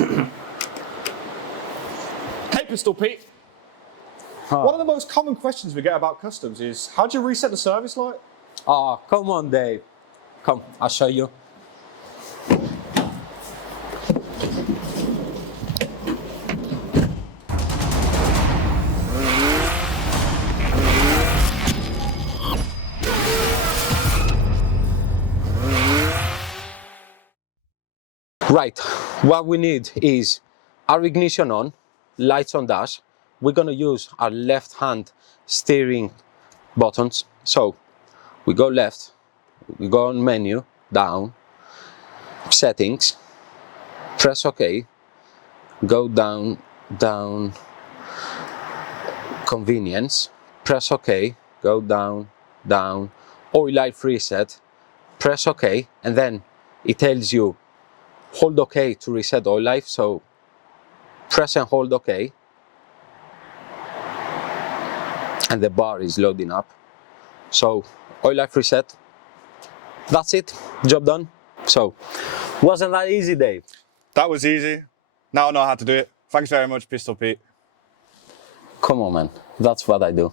Hey, Pistol Pete. One of the most common questions we get about customs is, how do you reset the service light? Oh, come on, Dave. Come, I'll show you. Right, what we need is our ignition on, lights on dash. We're gonna use our left hand steering buttons. So we go left, we go on menu, down, settings, press OK, go down, convenience, press OK, go down, oil life reset, press OK, and then it tells you hold OK to reset oil life, so press and hold OK, and the bar is loading up. So oil life reset, that's it, job done. So wasn't that easy, Dave? That was easy. Now I know how to do it. Thanks very much, Pistol Pete. Come on, man, that's what I do.